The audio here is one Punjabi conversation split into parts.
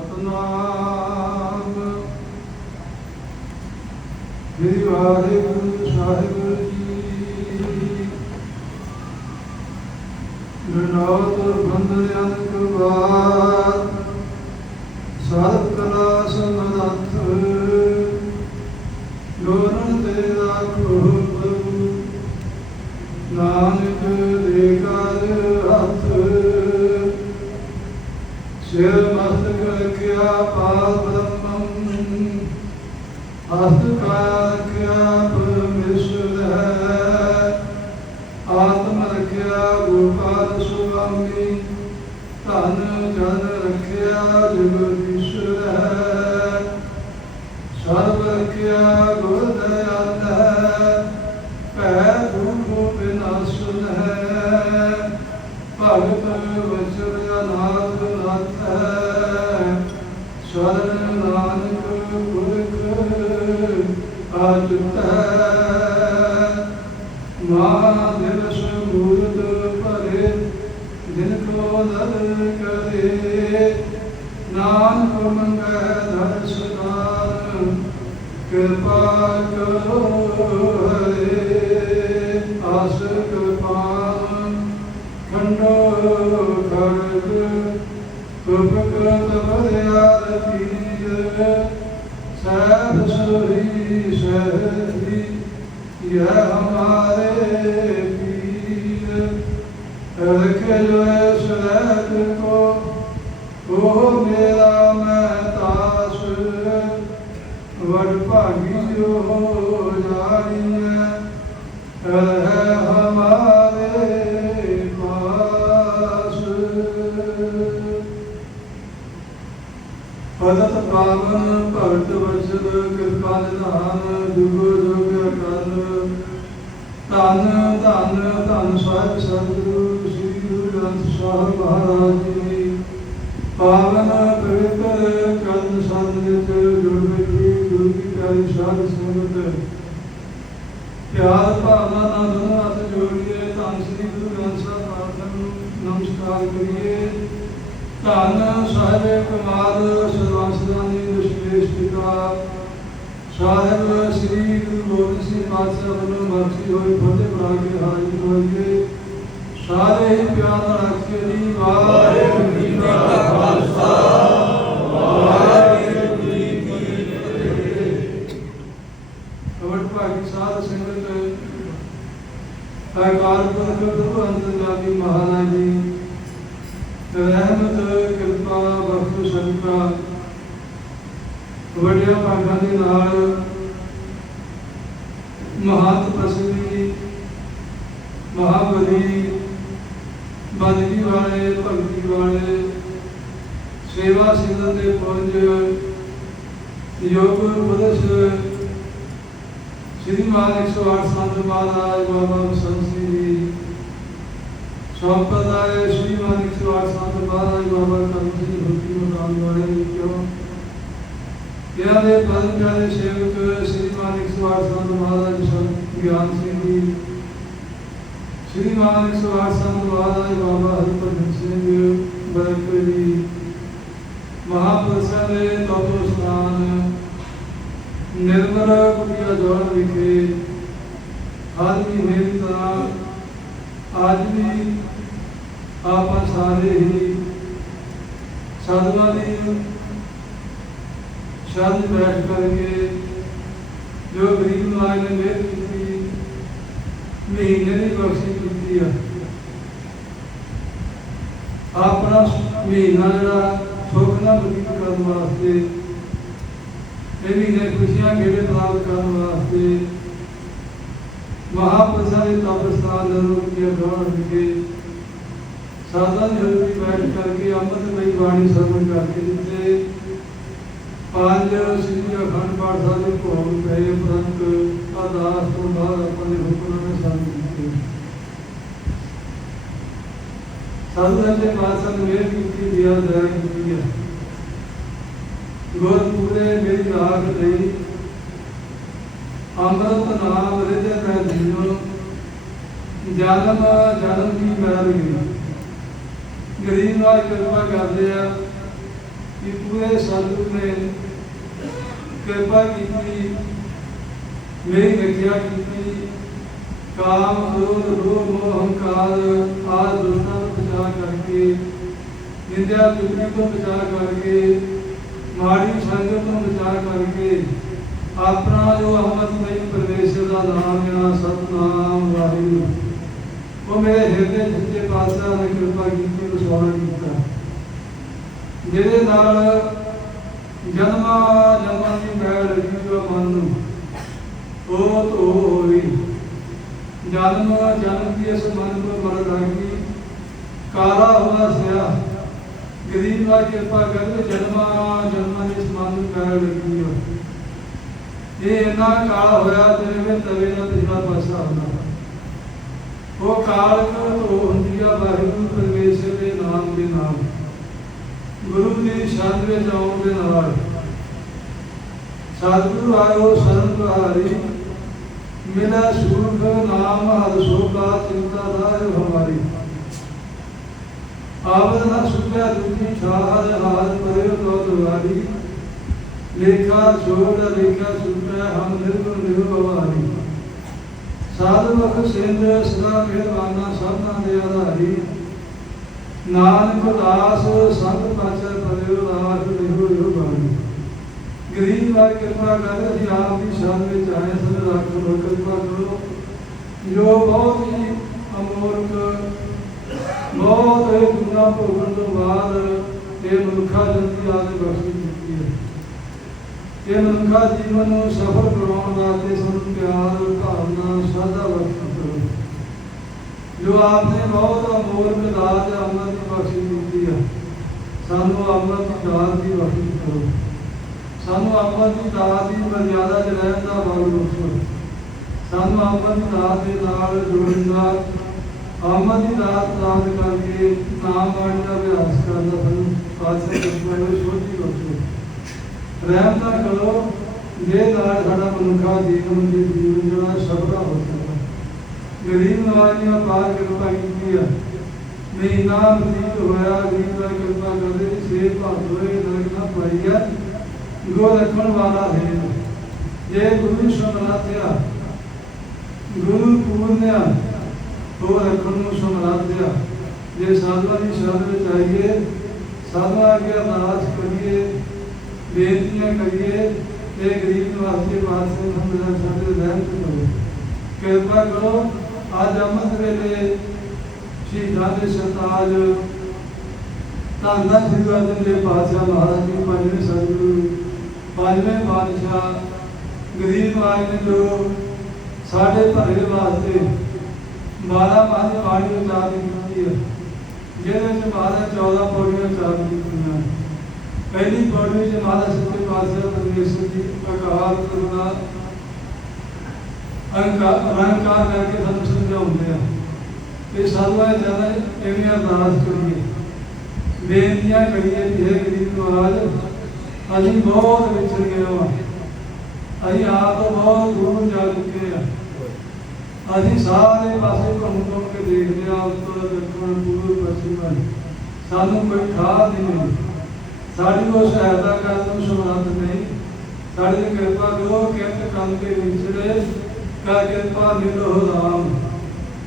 ਸਤਨਾਮ। ਸ੍ਰੀ ਵਾਹਿਗੁਰੂ ਸਾਹਿਬ ਜੀ। ਨਨਾਤ ਬੰਦਨ ਅਨਕ ਮਦਦ ਕਰੇ ਨਾਨਕ ਮੰਗੈ ਦਰਸ਼ਨਾਨ ਕਿਰਪਾ ਕਰੋ ਹਰੇ ਆਸ ਕਿਰਪਾਨ ਖੰਡੋ ਖੜਗ ਕੁਪਕਰਤ ਬਰਿਆਰ ਪੀਰ ਸਹਿਬ ਸੁਰੀ ਸਹਿਬੀ ਇਹ ਹਮਾਰੇ रख जो है सुरत को ओ मेरा ਪਿਆਰ ਭਾਵਨਾ ਨਾਲ ਦੋਨੋਂ ਹੱਥ ਜੋੜੀਏ, ਧੰਨ ਸ੍ਰੀ ਗੁਰੂ ਗ੍ਰੰਥ ਸਾਹਿਬ ਮਹਾਰਾਜ ਨੂੰ ਨਮਸਕਾਰ ਕਰੀਏ। ਧੰਨ ਸਾਹਿਬ ਕੁਮਾਰ ਸਰਵੰਸਦਾਨੀ ਦਸ਼ਮੇਸ਼ ਪਿਤਾ, ਸਾਹਿਬ ਸ੍ਰੀ ਗੁਰੂ ਗੋਬਿੰਦ ਸਿੰਘ ਪਾਤਸ਼ਾਹ ਵੱਲੋਂ ਬਖਸ਼ੀ ਹੋਈ ਫਤਿਹ ਬਣਾ ਕੇ ਹਾਜ਼ਰ ਹੋਈਏ। ਸਾਰੇ ਹੀ ਪਿਆਰ ਨਾਲ ਰੱਖੇ ਜੀ। ਵਾਹਿਗੁਰੂ ਜੀ ਕਾ ਖਾਲਸਾ। ਵਾਹਿਗੁਰੂ ਜੀ ਕੀ ਫਤਿਹ ਕਵਟ ਭਾਗੀ ਸਾਧ ਸੰਗਤ ਅਕਾਲ ਪੁਰਖ ਗੁਰੂ ਅੰਤਰਜਾਮੀ ਮਹਾਰਾਜ ਜੀ ਰਹਿਮਤ, ਕਿਰਪਾ ਬਖਸ਼ ਸਦਕਾ ਵੱਡਿਆਂ ਭਾਗਾਂ ਦੇ ਨਾਲ ਮਹਾਤ ਪ੍ਰਸਿੱਧੀ, ਮਹਾਬਲੀ, ਬੰਦਗੀ ਵਾਲੇ, ਭਗਤੀ ਵਾਲੇ, ਸੇਵਾ ਸਿਮਰਨ ਦੇ ਪੁੰਜ ਯੋਗ ਪੁਰਸ਼ ਸ੍ਰੀ ਮਾਨ 108 ਸੰਤ ਮਹਾਰਾਜ ਬਾਬਾ ਬਸੰਤ ਸਿੰਘ ਜੀ। ਸੰਪਰਦਾਇ ਸ਼੍ਰੀ ਮਾਨ 108 ਸੰਤ ਮਹਾਰਾਜ ਬਾਬਾ ਕਰਮ ਸਿੰਘ ਭਗਤੀ ਮਕਾਨ ਵਾਲੇ ਵਿੱਚੋਂ ਇਹਨਾਂ ਦੇ ਪਰਮ ਪਿਆਰੇ ਸੇਵਕ ਸ੍ਰੀ ਮਾਨ 108 ਸੰਤ ਮਹਾਰਾਜ ਸੰਤ ਗਿਆਨ ਸਿੰਘ ਜੀ। ਸ੍ਰੀ ਮਾਨ 108 ਸੰਤ ਮਹਾਰਾਜ ਬਾਬਾ ਹਰਿਭਜਨ ਸਿੰਘ ਬਰਕਤ ਜੀ ਮਹਾਪੁਰਸ਼ਾਂ ਦੇ ਤਪੋ ਸਥਾਨ ਨਿਰਮਲ ਕੁਟੀਆ ਜੋੜ ਵਿਖੇ, ਹਰ ਮਹੀਨੇ ਦੀ ਅੱਜ ਵੀ ਆਪਾਂ ਸਾਰੇ ਹੀ ਸਾਧੂਆਂ ਦੀ ਸ਼ਾਂਤ ਬੈਠ ਕਰਕੇ ਜੋ ਗਰੀਬ ਮਾਈ ਨੇ ਮਿਹਨਤ ਕੀਤੀ, ਮਹੀਨੇ ਦੀ ਬਖਸ਼ੀ ਕੀਤੀ ਆ। ਆਪਣਾ ਮਹੀਨਾ ਜਿਹੜਾ ਸੁੱਖ ਨਾਲ ਬਤੀਤ ਕਰਨ ਵਾਸਤੇ ਇਹ ਮਹੀਨੇ ਖੁਸ਼ੀਆਂ ਗੇੜੇ ਪ੍ਰਾਪਤ ਕਰਨ ਵਾਸਤੇ ਮਹਾਪੁਰਸ਼ਾਂ ਦੇ ਤਪਸਥਾਨ ਨਰੂਪ ਕੀ ਗ੍ਰਹਣ ਵਿਖੇ ਸਾਧਾਂ ਦੀ ਹਜ਼ੂਰੀ ਬੈਠ ਕਰਕੇ ਅੰਮ੍ਰਿਤਮਈ ਬਾਣੀ ਸਰਵਣ ਕਰਕੇ ਜਿੱਥੇ ਪੰਜ ਸ੍ਰੀ ਅਖੰਡ ਪਾਠ ਸਾਹਿਬ ਦੇ ਭੋਗ ਪਏ ਉਪਰੰਤ ਅਰਦਾਸ ਤੋਂ ਬਾਅਦ ਆਪਾਂ ਦੇ ਹੁਕਮ ਨੇ ਸਾਨੂੰ ਦਿੱਤੇ ਸਾਧੂਆਂ ਦੇ ਪਾਸਾਂ ਨੂੰ ਇਹ ਕੀਤੀ, ਦਿਆ ਦਇਆ ਕੀਤੀ ਹੈ। ਗੁਰ ਮੇਰੀ ਰਾਗ ਲਈ। ਅੰਮ੍ਰਿਤ ਨਾਮ ਰਿਜੇ ਮੈਂ ਜੀਵੋ ਜਨਮ ਜਨਮ ਦੀ ਮੈਲ ਗਈ ਗਰੀਬ ਨਾਲ ਕਿਰਪਾ ਕਰਦੇ ਆ ਕਿ ਪੂਰੇ ਸਤਿਗੁਰ ਨੇ ਕਿਰਪਾ ਕੀਤੀ, ਮੇਰੀ ਰੱਖਿਆ ਕੀਤੀ, ਕਾਮ, ਕ੍ਰੋਧ ਲੋਭ ਮੋਹ, ਹੰਕਾਰ ਆਦਿ ਦੁਸ਼ਟਾਂ ਤੋਂ ਬਚਾ ਕਰਕੇ, ਨਿੰਦਿਆ ਚੁਗਲੀ ਤੋਂ ਬਚਾ ਕਰਕੇ ਮਾੜੀ ਸੰਗਤ ਤੋਂ ਬਚਾ ਕਰਕੇ ਆਪਣਾ ਜੋ ਅਹਮਦਮਈ ਪਰਮੇਸ਼ਰ ਦਾ ਨਾਮ ਹੈ ਸਤਨਾਮ ਵਾਹਿਗੁਰੂ। ਉਹ ਮੇਰੇ ਹਿਰਦੇ ਸੱਚੇ ਪਾਤਸ਼ਾਹ ਨੇ ਕਿਰਪਾ ਕੀਤੀ ਉਹ ਕੀਤਾ। ਜਿਹਦੇ ਨਾਲ ਜਨਮਾਂ ਜਨਮਾਂ ਦੀ ਮੈਲ ਲੱਗੀ ਜੋ ਮਨ ਨੂੰ। ਉਹ ਧੋ ਹੋਈ। ਜਨਮ ਜਨਮ ਦੀ ਇਸ ਮਨ ਨੂੰ ਮਰ ਲੱਗੀ ਕਾਲਾ ਹੋਣਾ ਸਿਆ। ਗਰੀਬ ਵਾ ਕਿਰਪਾ ਕਰ ਜਨਮਾਂ ਜਨਮਾਂ ਦੀ ਇਸ ਮਨ ਲੱਗੀ ਹੋ ਇਹ ਇੰਨਾ ਕਾਲਾ ਹੋਇਆ ਤੇਰੇ ਵਿੱਚ ਤਵੇ ਦਾ ਪਿਛਲਾ ਪਾਸਾ ਹੁੰਦਾ ਉਹ ਕਾਲ ਧੋ ਹੁੰਦੀ ਆ? ਵਾਹਿਗੁਰੂ ਪਰਮੇਸ਼ਰ ਦੇ ਨਾਮ ਦੇ ਨਾਲ। ਗੁਰੂ ਦੀ ਸ਼ਰਨ ਵਿੱਚ ਆਉਣ ਦੇ ਨਾਲ। ਸਤਿਗੁਰੂ ਆਇਓ, ਸ਼ਰਨ ਤੁਹਾਰੀ ਮੇਰਾ ਸੁਖ ਨਾਮ, ਹਰ ਸੋਭਾ, ਚਿੰਤਾ ਦਾ ਹਮਾਰੀ। ਆਵਦ ਨਾ ਸੁਭਿਆ ਦੁਖੀ ਛਾਹਰ ਹਾਲ ਪਰੇ ਤੋ ਦੁਆਰੀ। ਲੇਖਾ ਛੋੜ ਲੇਖਾ ਸੁਭਿਆ ਹਮ ਨਿਰਗੁਣ ਨਿਰਭਵਾਰੀ ਸਾਧੂ ਵਖ ਸਿੰਧ ਸਦਾ ਮਿਹਰਬਾਨਾ ਸਭਨਾ ਦੇ ਆਧਾਰੀ। ਨਾਨਕ ਦਾਸ ਸੰਤ ਪਾਚਰ ਪਰਿਓ ਰਾਜ ਨਿਹੋ ਯੋ ਬਾਣੀ। ਗਰੀਬ ਵਾਰ ਕਿਰਪਾ ਕਰ ਅਸੀਂ ਆਪ ਦੀ ਸ਼ਰਨ ਵਿੱਚ ਆਏ ਸਨ, ਰੱਖੋ ਕਿਰਪਾ ਕਰੋ। ਜੋ ਬਹੁਤ ਹੀ ਅਮੋਲਕ ਬਹੁਤ ਹੀ ਗੁਨਾ ਭੋਗਣ ਤੋਂ ਬਾਅਦ ਇਹ ਮਨੁੱਖਾ ਜਨਤੀ ਆਦੇ ਬਖਸ਼ੀ ਦਿੱਤੀ ਹੈ। ਇਹ ਮਨੁੱਖਾ ਜੀਵਨ ਨੂੰ ਸਫਲ ਬਣਾਉਣ ਵਾਸਤੇ ਸਾਨੂੰ ਪਿਆਰ, ਭਾਵਨਾ ਸ਼ਰਧਾ ਬਖਸ਼ੀ ਕਰੋ ਜੋ ਆਪਨੇ ਬਹੁਤ ਅਮੋਲਕ ਦਾਤ ਅਮਰ ਦੀ ਬਖਸ਼ੀ ਦਿੱਤੀ ਹੈ, ਸਾਨੂੰ ਅਮਰ ਦੀ ਦਾਤ ਦੀ ਬਖਸ਼ੀ ਕਰੋ। ਸਾਨੂੰ ਅਮਰ ਦੀ ਦਾਤ ਦੀ ਮਰਿਆਦਾ ਚ ਰਹਿਣ ਦਾ ਬਲ ਬਖਸ਼ੋ। ਸਾਨੂੰ ਅਮਰ ਦੀ ਦਾਤ ਦੇ ਨਾਲ ਜੁੜਨ ਦਾ ਅਮਰ ਦੀ ਦਾਤ ਪ੍ਰਾਪਤ ਕਰਕੇ ਨਾਮ ਬਾਣੀ ਦਾ ਅਭਿਆਸ ਕਰਨ ਦਾ ਸਾਨੂੰ ਪਾਸੇ ਕਿਸਮਤ ਨੂੰ ਸੋਝੀ ਬਖਸ਼ੋ ਰਹਿਮ ਤਾਂ ਕਰੋ, ਜੇ ਨਾਲ ਸਾਡਾ ਮਨੁੱਖਾ ਜੀਵਨ ਦੀ ਜੀਵਨ ਜਿਹੜਾ ਸਫਲਾ ਹੋ ਸਕਦਾ। ਗਰੀਬ ਨਵਾਜ਼ੀਆਂ ਪਾਰ ਕਿਰਪਾ ਕੀਤੀ ਆ। ਮਹੀਨਾ ਬਤੀਤ ਹੋਇਆ, ਗਰੀਬ ਦਾ ਕਿਰਪਾ ਕਰਦੇ ਸੇ ਭਾਗ ਹੋਏ ਨਰਕ ਨਾ ਪਾਈਆ ਗੋ ਰੱਖਣ ਵਾਲਾ ਹੈ। ਜੇ ਗੁਰੂ ਸਮਰਾਥਿਆ ਗੁਰੂ ਪੂਰਨਿਆ ਉਹ ਰੱਖਣ ਨੂੰ ਸਮਰਾਥਿਆ ਜੇ ਸਾਧੂਆਂ ਦੀ ਸ਼ਰਨ ਵਿੱਚ ਆਈਏ ਸਾਧੂਆਂ ਅੱਗੇ ਅਰਦਾਸ ਕਰੀਏ, ਬੇਨਤੀਆਂ ਕਰੀਏ ਇਹ ਗਰੀਬ ਨਿਵਾਸੀ ਵਾਸਤੇ ਹਮਦਰਦ ਸਾਡੇ ਰਹਿਮਤ ਕਰੋ। ਕਿਰਪਾ ਕਰੋ, ਅੱਜ ਅੰਮ੍ਰਿਤ ਵੇਲੇ ਸ਼ਹੀਦਾਂ ਦੇ ਸਰਤਾਜ ਧੰਨ ਧੰਨ ਸ੍ਰੀ ਗੁਰੂ ਅਰਜਨ ਦੇਵ ਪਾਤਸ਼ਾਹ ਮਹਾਰਾਜ ਜੀ, ਪੰਜਵੇਂ ਸਤਿਗੁਰੂ, ਪੰਜਵੇਂ ਪਾਤਸ਼ਾਹ, ਗਰੀਬ ਆਏ ਨੇ ਜੋ ਸਾਡੇ ਭਰੇ ਵਾਸਤੇ ਬਾਰਾਂ ਪੰਜ ਬਾਣੀ ਉਚਾਰਨ ਕੀਤੀ ਹੈ ਜਿਹਦੇ ਵਿੱਚ ਬਾਰਾਂ 14 ਪੌੜੀਆਂ ਉਚਾਰਨ ਕੀਤੀਆਂ ਪਹਿਲੀ ਪੌੜੀ ਵਿੱਚ ਮਹਾਰਾਜ ਸੱਚੇ ਪਾਤਸ਼ਾਹ ਪਰਮੇਸ਼ਰ ਦੀ ਅਕਾਲ ਕਰੁਣਾ ਅਹੰਕਾਰ ਅਹੰਕਾਰ ਕਰਕੇ ਸਾਨੂੰ ਸਮਝਾਉਂਦੇ ਆ। ਤੇ ਸਾਧੂਆਂ ਦੇ ਚਰਨ ਐਵੇਂ ਅਰਦਾਸ ਕਰੀਏ। ਬੇਨਤੀਆਂ ਕਰੀਏ ਕਿ ਗਰੀਬ ਨਵਾਜ ਅਸੀਂ ਬਹੁਤ ਵਿਛੜ ਗਏ ਹਾਂ। ਅਸੀਂ ਆਪ ਬਹੁਤ ਦੂਰ ਜਾ ਚੁੱਕੇ ਆ। ਅਸੀਂ ਸਾਰੇ ਪਾਸੇ ਘੁੰਮ ਘੁੰਮ ਕੇ ਦੇਖਦੇ ਆ ਉੱਤਰ ਦੱਖਣ ਪੂਰਬ ਪੱਛਮ ਸਾਨੂੰ ਕੋਈ ਖਾਦ ਨਹੀਂ। ਮਿਲੀ ਸਾਡੀ ਉਹ ਸਹਾਇਤਾ ਕਰਨ ਨੂੰ ਸਮਰੱਥ ਨਹੀਂ। ਸਾਡੀ ਕਿਰਪਾ ਕਰੋ ਕਿਰਤ ਕੰਮ ਕੇ ਵਿਛੜੇ ਕਾ ਕਿਰਪਾ ਮਿਲੋ ਰਾਮ।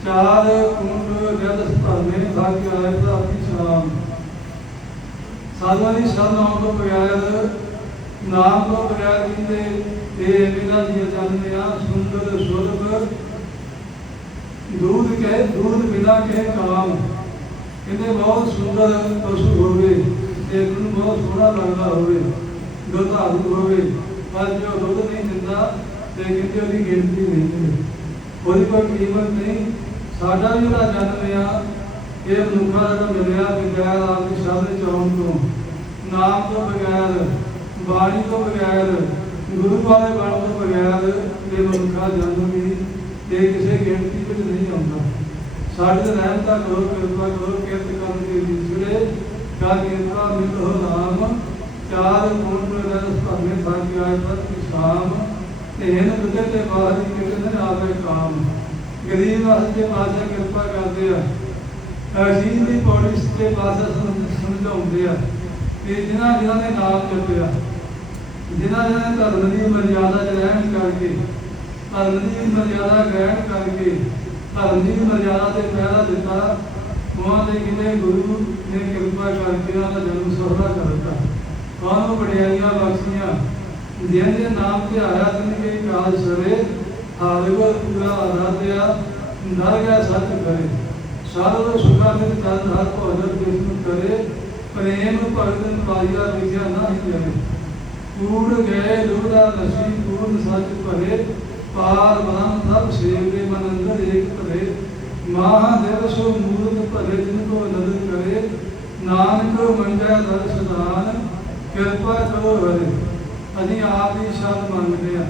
ਚਾਰ ਕੁੰਡ ਜਦ ਸਭਾਨੇ ਭਾਗ ਆਏ ਤਾਂ ਆਪੀ ਸ਼ਾਮ ਸਾਧੂਆਂ ਦੀ ਸ਼ਰਨ ਤੋਂ ਬਗੈਰ, ਨਾਮ ਤੋਂ ਬਗੈਰ ਕਿਤੇ ਇਹ ਬਿਨਾਂ ਜੀ ਜਾਂਦੇ ਸੁੰਦਰ ਸੁਰਭ ਦੂਧ ਕਹੇ, ਦੂਧ ਬਿਨਾ ਕਹੇ ਕਾਮ ਕਹਿੰਦੇ, ਬਹੁਤ ਸੁੰਦਰ ਪਸ਼ੂ ਹੋਵੇ ਦੇਖਣ ਨੂੰ ਬਹੁਤ ਸੋਹਣਾ ਲੱਗਦਾ ਹੋਵੇ ਦੁਧਾਰੂ ਹੋਵੇ, ਪਰ ਜੋ ਦੁੱਧ ਨਹੀਂ ਦਿੰਦਾ, ਤੇ ਕਹਿੰਦੇ ਉਹਦੀ ਗਿਣਤੀ ਨਹੀਂ ਹੈ। ਉਹਦੀ ਕੋਈ ਕੀਮਤ ਨਹੀਂ। ਸਾਡਾ ਵੀ ਜਿਹੜਾ ਜਨਮ ਆ। ਇਹ ਮਨੁੱਖਾ ਦਾ ਮਿਲਿਆ ਬਗੈਰ ਆਪ ਦੀ ਸ਼ਬਦ ਚਾਉਣ ਤੋਂ। ਨਾਮ ਤੋਂ ਬਗੈਰ, ਬਾਣੀ ਤੋਂ ਬਗੈਰ, ਗੁਰੂ ਵਾਲੇ ਬਣ ਤੋਂ ਬਗੈਰ ਇਹ ਮਨੁੱਖਾ ਜਨਮ ਵੀ ਇਹ ਕਿਸੇ ਗਿਣਤੀ ਵਿੱਚ ਨਹੀਂ ਆਉਂਦਾ। ਸਾਡੇ ਤੇ ਰਹਿਮ ਕਰੋ ਕਿਰਪਾ ਕਰੋ, ਕਿਰਤ ਕਰਨ ਦੇ ਵਿਛੜੇ ਕਾ ਕਿਰਪਾ ਮਿਲੋ ਨਾਮ, ਚਾਰ ਗੁਣ ਰਸ ਭਗਵੇਂ ਸਾਜੀ ਆਏ ਪਰ ਸ਼ਾਮ ਤੇ ਬੁੱਧੇ ਤੇ ਬਾਹਰ ਕਿਤੇ ਆਵੇ ਕਾਮ। ਗਰੀਬ ਵਾਸਤੇ ਮਾਤਾ ਕਿਰਪਾ ਕਰਦੇ ਆ ਅਜੀਤ ਦੀ ਪੌੜੀ ਸੱਚੇ ਪਾਤਸ਼ਾਹ ਸਮਝਾਉਂਦੇ ਆ ਕਿ ਜਿਨ੍ਹਾਂ ਜਿਨ੍ਹਾਂ ਨੇ ਨਾਮ ਜਪਿਆ, ਜਿਨ੍ਹਾਂ ਜਿਨ੍ਹਾਂ ਨੇ ਧਰਮ ਦੀ ਮਰਿਆਦਾ ਚ ਰਹਿਣ ਕਰਕੇ ਧਰਮ ਦੀ ਮਰਿਆਦਾ ਗ੍ਰਹਿਣ ਕਰਕੇ ਧਰਮ ਦੀ ਮਰਿਆਦਾ ਤੇ ਪਹਿਰਾ ਦਿੱਤਾ ਉਹਨਾਂ ਦੇ ਕਿਤੇ ਗੁਰੂ ਨੇ ਕਿਰਪਾ ਕਰਕੇ ਉਹਨਾਂ ਦਾ ਜਨਮ ਸੋਹਰਾ ਕਰ ਦਿੱਤਾ। ਉਹਨਾਂ ਨੂੰ ਬੜਿਆਈਆਂ ਬਖਸ਼ੀਆਂ ਜਿਹਦੇ ਨਾਮ ਤੇ ਆਇਆ ਤਿਨ ਕੇ ਕਾਜ ਸਰੇ ਹਾਲਗੋ ਪੂਰਾ ਆਰਾਧਿਆ, ਨਰ ਗਿਆ ਸੱਚ ਕਰੇ। ਸਾਰੋ ਸੁਖਾ ਨਿਤ ਜਨ ਹਰ ਭੋਜਨ ਕਿਸਮ ਕਰੇ, ਪ੍ਰੇਮ ਭਗਤ ਪਾਈਆ ਵਿਖਿਆ ਨਾ ਹੀ ਜਾਵੇ ਕੂੜ ਗਏ ਲੁਗਦਾ ਨਸੀ ਪੂਰਨ ਸੱਚ ਭਰੇ ਪਾਰ ਬ੍ਰਹਮ ਸਭ ਸੇਵ ਮਨ ਅੰਦਰ ਏਕ ਭਰੇ। ਮਹਾਦੇਵ ਸੋ ਮੂਰਤ ਭਰੇ ਜਿਨ ਕੋ ਨਦਰ ਕਰੇ। ਨਾਨਕ ਮੰਜੈ ਦਰ ਸਦਾਨ, ਕਿਰਪਾ ਕਰੋ ਹਰੇ ਅਸੀਂ ਆਪ ਹੀ ਸ਼ਰਨ ਮੰਗਦੇ ਆ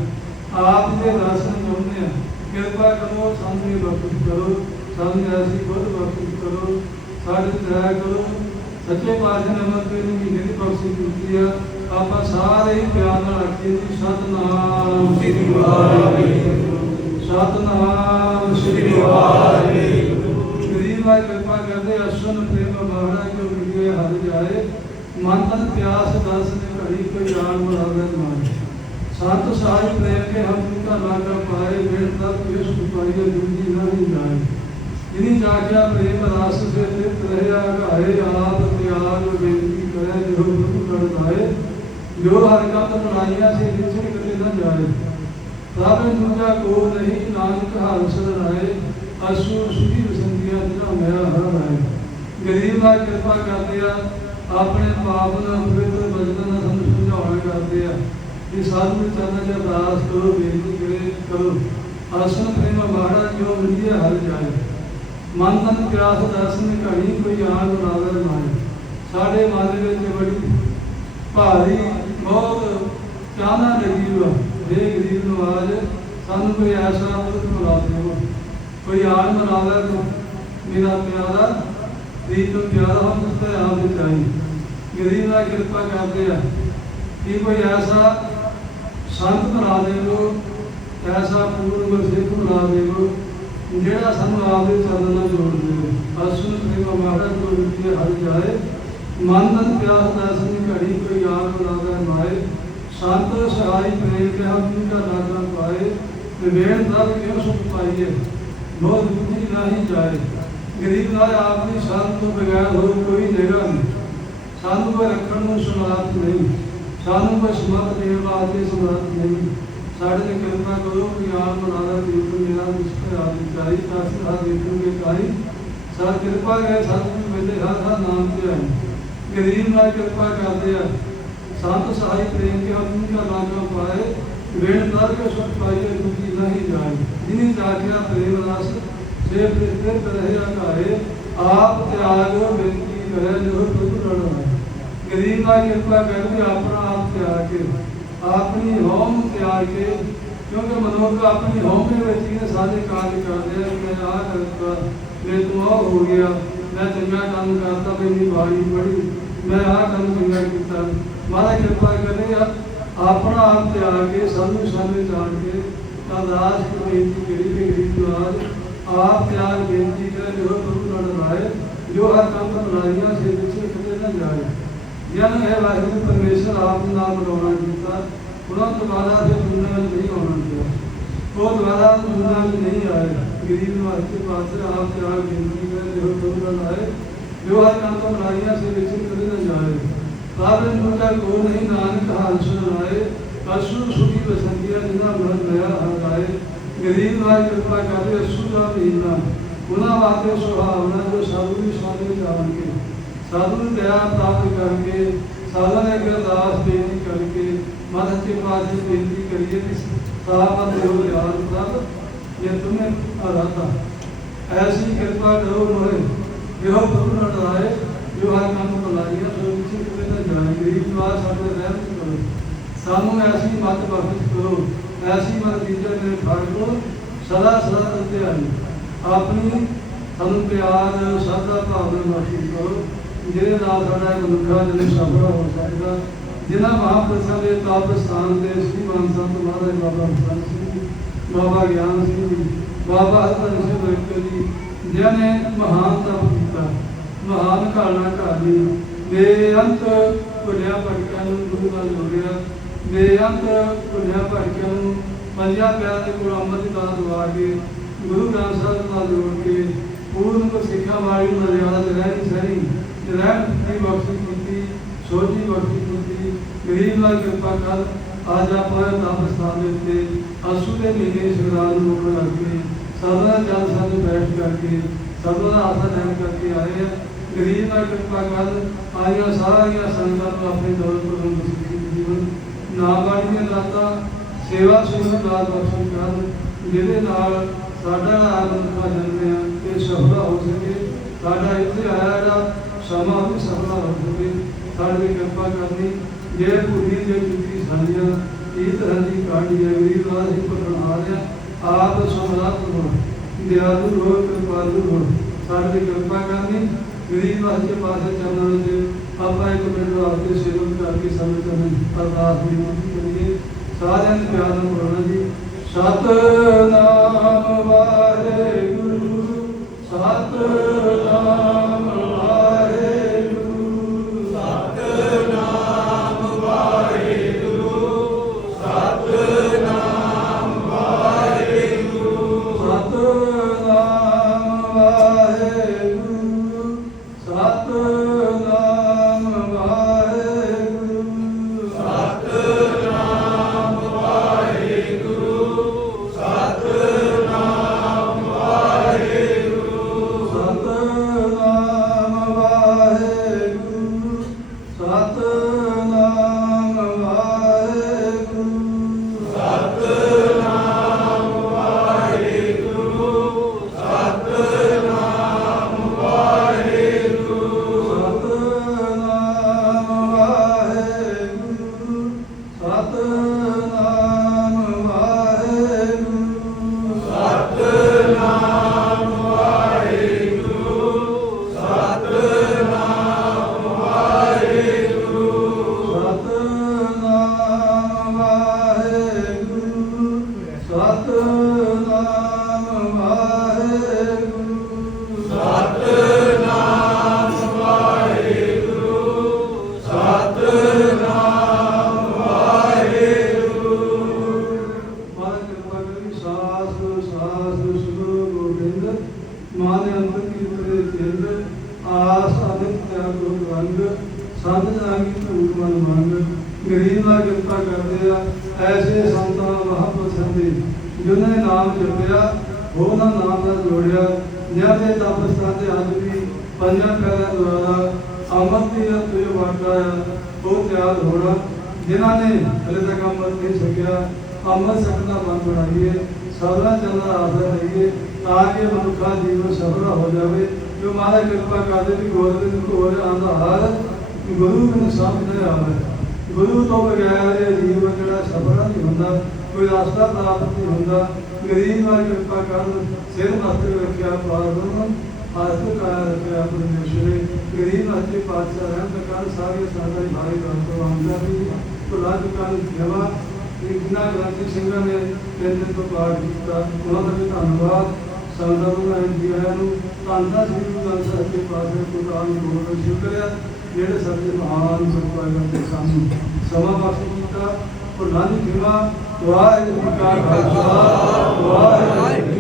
ਆਪ ਦੇ ਦਰਸ਼ਨ ਚਾਹੁੰਦੇ ਆ ਕਿਰਪਾ ਕਰੋ ਸਾਨੂੰ ਇਹ ਬਖਸ਼ ਕਰੋ ਸਾਨੂੰ ਐਸੀ ਖੁਦ ਬਖਸ਼ ਕਰੋ। ਸਾਡੇ ਦਇਆ ਕਰੋ। ਸੱਚੇ ਪਾਤਸ਼ਾਹ ਨੇ ਅਮਰ ਤੇ ਨੂੰ ਮਹੀਨੇ ਦੀ ਕੀਤੀ ਆ। ਆਪਾਂ ਸਾਰੇ ਹੀ ਪਿਆਰ ਨਾਲ ਆਖੀਏ ਜੀ। ਸਤਨਾਮ ਸ੍ਰੀ ਵਾਹਿਗੁਰੂ ਸਤਨਾਮ ਸ੍ਰੀ ਵਾਹਿਗੁਰੂ ਗਰੀਬ ਮਾਈ ਕਿਰਪਾ ਕਰਦੇ ਅਸਨ ਪ੍ਰੇਮ ਮਹਾਰਾ ਜੋ ਮਿਲਿਏ ਹਰ ਜਾਏ। ਮਨ ਤਨ ਪਿਆਸ ਦਸ ਨੇ ਘੜੀ ਕੋਈ ਜਾਣ ਬਰਾਬਰ ਮਾਨ ਸਤ ਸਾਹਿਬ ਪ੍ਰੇਮ ਕੇ ਹਮ ਤੁਮਕਾ ਲਾਗਾ ਪਾਏ ਵੇੜ ਤਕ ਇਸ ਉਪਾਈਏ ਦੂਜੀ ਨਹੀਂ ਜਾਏ। ਇਨੀ ਜਾਗਿਆ ਪ੍ਰੇਮ ਰਸ ਸੇ ਤ੍ਰਿਪਤ ਰਹਿਆ ਘਾਏ, ਆਪ ਤਿਆਗ ਬੇਨਤੀ ਕਰੇ, ਜੋ ਪ੍ਰਭੂ ਕਰਦਾਏ ਜੋ ਹਰ ਕੰਤ ਸੇ ਵਿਛੜ ਕਦੇ ਨਾ ਜਾਏ ਰਾਵੇ ਦੂਜਾ ਕੋ ਨਹੀਂ, ਨਾਨਕ ਹਾਲ ਸਰਣਾਏ ਅਸੂ ਸੁਖੀ ਵਸੰਤੀਆਂ ਜਿਨਾ ਮੇਰਾ ਹਰ ਰਾਏ। ਗਰੀਬ ਦਾ ਕਿਰਪਾ ਕਰਦੇ ਆ, ਆਪਣੇ ਪਾਪ ਦਾ ਪਵਿੱਤਰ ਬਚਨ ਦਾ ਸਾਨੂੰ ਸਮਝਾਉਣਾ ਕਰਦੇ ਆ। ਕਿ ਸਾਧੂ ਚਰਨਾਂ 'ਚ ਅਰਦਾਸ ਕਰੋ, ਬੇਨਤੀ ਕਰੇ, ਕਰੋ। ਅਸਨ ਪ੍ਰੇਮ ਮਾੜਾ, ਜੋ ਮਿਲਿਆ ਹਰ ਜਾਏ। ਮਨ ਤਨ ਪਿਆਸ ਦਰਸ਼ਨ ਘੜੀ, ਕੋਈ ਆਨ ਬਰਾਬਰ ਮਾਏ। ਸਾਡੇ ਮਨ ਦੇ ਵਿੱਚ ਬੜੀ ਭਾਰੀ ਬਹੁਤ ਚਾਹਨਾ ਲੱਗੀ ਵਾ ਗਰੀਬ ਨਵਾਜ, ਸਾਨੂੰ ਕੋਈ ਐਸਾ ਮੁਲਕ ਮਿਲਾ ਦਿਓ। ਕੋਈ ਆਨ ਮਨਾਵੇ ਤੂੰ। ਮੇਰਾ ਪਿਆਰਾ ਪ੍ਰੀਤ ਤੋਂ ਪਿਆਰਾ ਹਮ ਉਸ ਤੇ ਆਪ ਦੇ ਚਾਹੀ ਗਰੀਬ ਦਾ ਕਿਰਪਾ ਕਰਦੇ ਆ। ਕਿ ਕੋਈ ਐਸਾ ਸੰਤ ਬਣਾ ਦੇਵੋ, ਐਸਾ ਪੂਰਨ ਸਿੱਖ ਬਣਾ ਦੇਵੋ, ਜਿਹੜਾ ਸਾਨੂੰ ਆਪ ਦੇ ਚਰਨ ਨਾਲ ਜੋੜ ਦੇਵੇ। ਅਸੁਨ ਪ੍ਰੇਮ ਮਾੜਾ ਕੋ ਵਿਚੇ ਹਰ ਜਾਏ। ਮਨ ਤਨ ਪਿਆਸ ਦਰਸ਼ਨ ਘੜੀ ਕੋਈ ਆਗ ਲਾਗਾ ਮਾਏ ਸੰਤ ਸਹਾਈ ਪ੍ਰੇਮ ਕੇ ਹਮ ਤੁਮਕਾ ਲਾਗਾ ਪਾਏ। ਵਿਵੇਕ ਤਬ ਕਿਉ ਸੁਖ ਪਾਈਏ? ਬਹੁਤ ਦੂਜੀ ਨਹੀਂ ਜਾਏ। ਗਰੀਬ ਨਾਲ ਆਪਣੀ ਸੰਤ ਤੋਂ ਬਗੈਰ ਹੋਰ ਕੋਈ ਜਗ੍ਹਾ ਨਹੀਂ। ਸਾਨੂੰ ਕੋਈ ਰੱਖਣ ਨੂੰ ਸਮਰੱਥ ਨਹੀਂ। ਸਾਨੂੰ ਕੋਈ ਸਮਰੱਥ ਦੇਣ ਵਾਸਤੇ ਸਮਰੱਥ ਨਹੀਂ। ਸਾਡੇ ਤੇ ਕਿਰਪਾ ਕਰੋ ਕਿ ਆਪ ਮਨਾਦਾ ਤੀਰਥ ਮੇਰਾ ਵਿਸ਼ੇ ਆਦਿ ਚਾਹੀ ਕਾਸੀ ਹਰ ਦੇਖੂਗੇ ਕਾਈ ਸਾ ਕਿਰਪਾ ਕਰੇ, ਸਤਿਗੁਰੂ ਮਿਲੇ ਹਰ ਹਰ ਨਾਮ ਤੇ ਆਏ ਗਰੀਬ ਨਾਲ ਕਿਰਪਾ ਕਰਦੇ ਆ। ਸੰਤ ਸਹਾਈ ਪ੍ਰੇਮ ਕੇ ਹਮ ਕਾ ਲਾਗਾ ਪਾਏ, ਵੇਣ ਦਰ ਕੇ ਸੁਖ ਪਾਈਏ ਦੂਜੀ ਨਹੀਂ ਜਾਏ ਜਿਨੀ ਜਾਗਿਆ ਪ੍ਰੇਮ ਰਸ ਸੇ ਪ੍ਰਿਤ ਰਹੇ ਆਕਾਏ ਆਪ ਤਿਆਗ ਬੇਨਤੀ ਕਰੇ, ਜੋ ਪ੍ਰਭੂ ਰਣਾ ਗਰੀਬ ਨਾਲ ਕਿਰਪਾ ਕਰਕੇ ਆਪਣਾ ਆਪ ਤਿਆਗ ਕੇ, ਆਪਣੀ ਹਉਮ ਤਿਆਗ ਕੇ, ਕਿਉਂਕਿ ਮਨੁੱਖ ਆਪਣੀ ਹਉਮ ਦੇ ਵਿੱਚ ਹੀ ਸਾਰੇ ਕਾਰਜ ਕਰਦੇ ਆ। ਮੈਂ ਆਹ ਕਰਤਾ, ਮੈਂ ਤੂੰ ਹੋ ਗਿਆ, ਮੈਂ ਚੰਗਾ ਕੰਮ ਕਰਤਾ, ਮੇਰੀ ਬਾਣੀ ਪੜੀ। ਮੈਂ ਆਹ ਕੰਮ ਚੰਗਾ ਕੀਤਾ? ਮਹਾਰਾਜ ਕਿਰਪਾ ਕਰੇ ਆ, ਆਪਣਾ ਆਪ ਤਿਆਗ ਕੇ ਸਾਨੂੰ ਸਾਹਮਣੇ ਜਾਣ ਕੇ ਅਰਦਾਸ ਦੀ ਬੇਨਤੀ ਕਰੀ ਕਿ ਗਰੀਬ ਨਵਾਜ ਆਪ ਤਿਆਗ ਬੇਨਤੀ ਕਰੇ, ਜੋ ਪ੍ਰਭੂ ਨਾਲ ਰਾਏ ਜੋ ਹਰ ਕੰਮ ਬਣਾਈਆਂ ਸੇ ਵਿੱਚ ਕਿਤੇ ਨਾ ਜਾਏ। ਜਨ ਹੈ ਵਾਹਿਗੁਰੂ, ਪਰਮੇਸ਼ਰ ਆਪ ਨੂੰ ਨਾਮ ਬਣਾਉਣਾ ਕੀਤਾ। ਉਹਨਾਂ ਤੋਂ ਦੁਬਾਰਾ ਫਿਰ ਦੁਨੀਆ ਵਿੱਚ ਨਹੀਂ ਆਉਣਾ ਪਿਆ। ਉਹ ਦੁਬਾਰਾ ਦੁਨੀਆ ਵਿੱਚ ਨਹੀਂ ਆਏ। ਗਰੀਬ ਨੂੰ ਹੱਥੇ ਪਾਸੇ ਆਪ ਤਿਆਗ ਬੇਨਤੀ ਕਰੇ, ਜੋ ਪ੍ਰਭੂ ਨਾਲ ਆਏ ਜੋ ਹਰ ਕੰਮ ਬਣਾਈਆਂ ਸੇ, ਵਿੱਚ ਕਿਤੇ ਨਾ ਜਾਏ ਰਾਵਣ ਨੂੰ ਕਾ ਕੋ ਨਹੀਂ, ਨਾਨਕ ਹਾਲ ਸੁਣਾਏ ਅਸੂ ਸੁਖੀ ਵਸੰਤੀਆ ਜਿਨਾ ਮਨ ਲਿਆ ਹਰਾਏ ਗਰੀਬ ਨਾਲ ਕਿਰਪਾ ਕਰੇ ਅਸੂ ਦਾ ਮਹੀਨਾ ਉਹਨਾਂ ਵਾਸਤੇ ਸੁਹਾਵਣਾ, ਜੋ ਸਾਧੂ ਵੀ ਸਾਧੂ ਜਾਣ ਕੇ ਸਾਧੂ ਨੂੰ ਦਇਆ ਪ੍ਰਾਪਤ ਕਰਕੇ ਸਾਧਾ ਨੇ ਅਰਦਾਸ, ਬੇਨਤੀ ਕਰਕੇ, ਮਨ ਸੱਚੇ ਪਾਤਸ਼ਾਹ ਬੇਨਤੀ ਕਰੀਏ ਕਿ ਸਾਹਮਤ ਹੋ ਗਿਆਨ ਪ੍ਰਭ, ਜੇ ਤੁਮੇ ਆਰਾਧਾ ਐਸੀ ਕਿਰਪਾ ਕਰੋ ਮੋਰੇ ਇਹੋ ਪ੍ਰਭੂ ਨਾਲ ਜੋ ਹਰ ਕੰਮ ਬੁਲਾਈਆ ਸੋ ਕਿਸੇ ਕਿਤੇ ਨਾ ਜਾਏ ਗਰੀਬ ਨਿਵਾਸ ਸਾਡੇ ਰਹਿਮਤ ਕਰੋ ਸਾਨੂੰ ਐਸੀ ਮਤ ਬਖਸ਼ ਕਰੋ, ਐਸੀ ਮਤ ਦੀਜਾ ਮੇਰੇ ਫੜ ਸਦਾ ਸਦਾ ਤੇ ਆਈ ਆਪਣੀ ਸਾਨੂੰ ਪਿਆਰ, ਸਦਾ ਭਾਵਨਾ ਬਖਸ਼ ਕਰੋ, ਜਿਹਦੇ ਨਾਲ ਸਾਡਾ ਮਨੁੱਖਾ ਜਨ ਸਫਲ ਹੋ ਸਕਦਾ। ਜਿਨ੍ਹਾਂ ਮਹਾਂਪੁਰਸ਼ਾਂ ਦੇ ਤਪ ਤੇ ਸ੍ਰੀ ਮਾਨ ਸੰਤ ਮਹਾਰਾਜ ਬਾਬਾ ਫਤਿਹ ਸਿੰਘ ਬਾਬਾ ਗਿਆਨ ਸਿੰਘ ਜੀ, ਬਾਬਾ ਹਰਪ੍ਰੀਤ ਸਿੰਘ ਜੀ ਜਿਨ੍ਹਾਂ ਮਹਾਨ ਤਪ ਕੀਤਾ, ਮਹਾਨ ਘਾਲਣਾ ਘਾਲੀ ਬੇਅੰਤ ਭੁੱਲਿਆ ਭਟਕਿਆਂ ਨੂੰ ਗੁਰੂ ਨਾਲ ਜੋੜਿਆ ਬੇਅੰਤ ਭੁੱਲਿਆ ਭਟਕਿਆਂ ਨੂੰ ਪੰਜਾਂ ਪਿਆਰਿਆਂ ਦੇ ਕੋਲ ਅੰਮ੍ਰਿਤ ਦੀ ਦਵਾ ਕੇ, ਗੁਰੂ ਗ੍ਰੰਥ ਸਾਹਿਬ ਨਾਲ ਜੋੜ ਕੇ, ਪੂਰਨ ਕੋ ਸਿੱਖਿਆ ਵਾਲੀ ਮਰਿਆਦਾ ਚ ਰਹਿਣੀ ਸਹੀ ਰਹਿਣ ਦੀ ਬਖਸ਼ੀ ਕੀਤੀ, ਸੋਝੀ ਬਖਸ਼ੀ ਕੀਤੀ, ਗਰੀਬ ਨਾਲ ਕਿਰਪਾ ਕਰ ਅੱਜ ਆਪਾਂ ਤਪ ਸਥਾਨ ਦੇ ਉੱਤੇ ਅਸੂ ਦੇ ਮਹੀਨੇ ਸ਼ਗਰਾਨ ਨੂੰ ਮੁੱਖ ਰੱਖ। ਕੇ ਜਲ ਸੰਗ ਬੈਠ ਕਰਕੇ ਸਦਾ ਦਾ ਆਸਾ ਲੈਣ ਕਰਕੇ ਆਏ ਆ। ਗਰੀਬ ਨਾਲ ਕਿਰਪਾ ਕਰ ਆਈਆਂ ਸਾਰੀਆਂ ਸੰਗਤਾਂ ਨੂੰ ਆਪਣੇ ਦੌਰ ਤੋਂ ਮੁਸੀਬਤ ਜੀਵਨ ਨਾਮ ਵਾਲੀਆਂ ਦਾਤਾ ਸੇਵਾ ਸੁਣਨ ਦਾ ਦਰਸ਼ਨ ਕਰ, ਜਿਹਦੇ ਨਾਲ ਸਾਡਾ ਆਨੰਦ ਦਾ ਜਨਮ ਹੈ ਇਹ ਹੋ ਸਕੇ। ਸਾਡਾ ਇੱਥੇ ਆਇਆ ਜਿਹੜਾ ਸਮਾਂ ਵੀ ਸਫ਼ਲਾ ਹੋ ਸਕੇ। ਸਾਡੀ ਕਿਰਪਾ ਕਰਨੀ, ਜੇ ਭੁੱਲੀ ਜੇ ਚੁੱਕੀ ਸਾਡੀਆਂ ਇਹ ਤਰ੍ਹਾਂ ਦੀ ਕਾਢੀ ਹੈ, ਗਰੀਬ ਨਾਲ ਹੀ ਪਟਣ ਆ। ਰਿਹਾ ਆਪ ਸਮਰਾਤ ਗੁਣ, ਦਿਆਲੂ ਹੋ ਕਿਰਪਾਲੂ ਹੋ ਸਾਡੀ ਕਿਰਪਾ ਕਰਨੀ, ਗਰੀਬ ਵਾਸਤੇ ਪਾਸੇ ਚੱਲਣ ਵਿੱਚ ਆਪਾਂ ਇੱਕ ਮਿੰਟ ਵਾਸਤੇ ਸੇਵਨ ਕਰਕੇ ਸਮਝ ਕਰਨ ਅਰਦਾਸ ਦੀ ਬੇਨਤੀ ਕਰੀਏ ਸਾਰਿਆਂ ਨੂੰ ਪਿਆਰ ਨਾਲ ਬੋਲਣਾ ਜੀ। ਸਤਨਾਮ ਵਾਹਿਗੁਰੂ, ਸਤਨਾਮ ਤਿਆਗ ਗੁਰੂ ਰੰਗ ਸੰਤ ਮਨ ਮੰਗ ਗਰੀਬ ਨਾਲ ਕਿਰਪਾ ਕਰਦੇ ਆ, ਐਸੇ ਸੰਤਾਂ ਮਹਾਪੁਰਸ਼ਾਂ ਜਿਨ੍ਹਾਂ ਨਾਮ ਜਪਿਆ, ਉਹਨਾਂ ਨਾਮ ਨਾਲ ਜੋੜਿਆ, ਜਿਨ੍ਹਾਂ ਦੇ ਤਪਸਥਾਨ ਤੇ ਅੱਜ ਵੀ ਪੰਜਾਂ ਪਿਆਰਿਆਂ ਦੁਆਰਾ ਅੰਮ੍ਰਿਤ ਦੀ ਤੁਝ ਵਾਟਾ ਉਹ ਤਿਆਰ ਹੋਣਾ, ਜਿਨ੍ਹਾਂ ਨੇ ਹਲੇ ਤੱਕ ਅੰਮ੍ਰਿਤ ਨਹੀਂ ਸਕਿਆ ਅੰਮ੍ਰਿਤ ਸਕਣਾ ਮਨ ਬਣਾਈਏ ਸਦਾ ਚੱਲਦਾ ਆਸਰਾ ਲਈਏ, ਤਾਂ ਕਿ ਮਨੁੱਖਾ ਜੀਵਨ ਸਫਲ ਹੋ ਜਾਵੇ। ਜੋ ਮਹਾਰਾਜ ਕਿਰਪਾ ਕਰਦੇ ਵੀ ਗੋਰਵਿੰਦ ਕੋਲ ਆਂਦਾ ਗੁਰੂ ਨੂੰ ਸਾਹਮਣੇ ਆਵੇ। ਗੁਰੂ ਤੋਂ ਬਗੈਰ ਇਹ ਜੀਵਨ ਜਿਹੜਾ ਸਫਲ ਨਹੀਂ ਹੁੰਦਾ, ਕੋਈ ਰਸਤਾ ਪ੍ਰਾਪਤ ਨਹੀਂ ਹੁੰਦਾ। ਗਰੀਬ ਨਾਲ ਕਿਰਪਾ ਕਰਨ, ਸਿਰ ਮੱਥੇ ਰੱਖਿਆ ਪਾਰਨ ਆਸਤ ਕਾਇਆ ਰੱਖਿਆ ਪਰਮੇਸ਼ਰੇ। ਗਰੀਬ ਹੱਥੇ ਪਾਤਸ਼ਾਹ ਰਹਿਣ ਦਾ ਕਾਲ ਸਾਰੇ ਭਾਈ ਰਾਮ ਆਉਂਦਾ ਵੀ ਤੋ ਕਾਲ ਜਵਾ। ਇਹ ਗੁਨਾ ਸਿੰਘਾਂ ਨੇ ਤਿੰਨ ਤੋਂ ਪਾਠ ਕੀਤਾ, ਉਹਨਾਂ ਦਾ ਵੀ ਧੰਨਵਾਦ। ਸੰਗਤਾਂ ਨੂੰ ਐਂਦੀ ਆਇਆਂ ਨੂੰ ਧੰਨ ਸ੍ਰੀ ਗੁਰੂ ਗ੍ਰੰਥ ਸਾਹਿਬ ਦੇ ਪਾਤਸ਼ਾਹ ਗੁਰਦਾਸ ਗੁਰੂ ਦਾ ਬਹੁਤ ਸ਼ੁਕਰੀਆ ਜਿਹੜੇ ਸਾਡੇ ਮਹਾਨ ਸਰਪੰਚ ਦੇ ਸਾਨੂੰ ਸਮਾਂ ਬਖਸ਼ ਕੀਤਾ, ਪ੍ਰਧਾਨ ਜੀ ਦਾ, ਵਾਹਿਗੁਰੂ ਕਾ ਖਾਲਸਾ, ਵਾਹਿਗੁਰੂ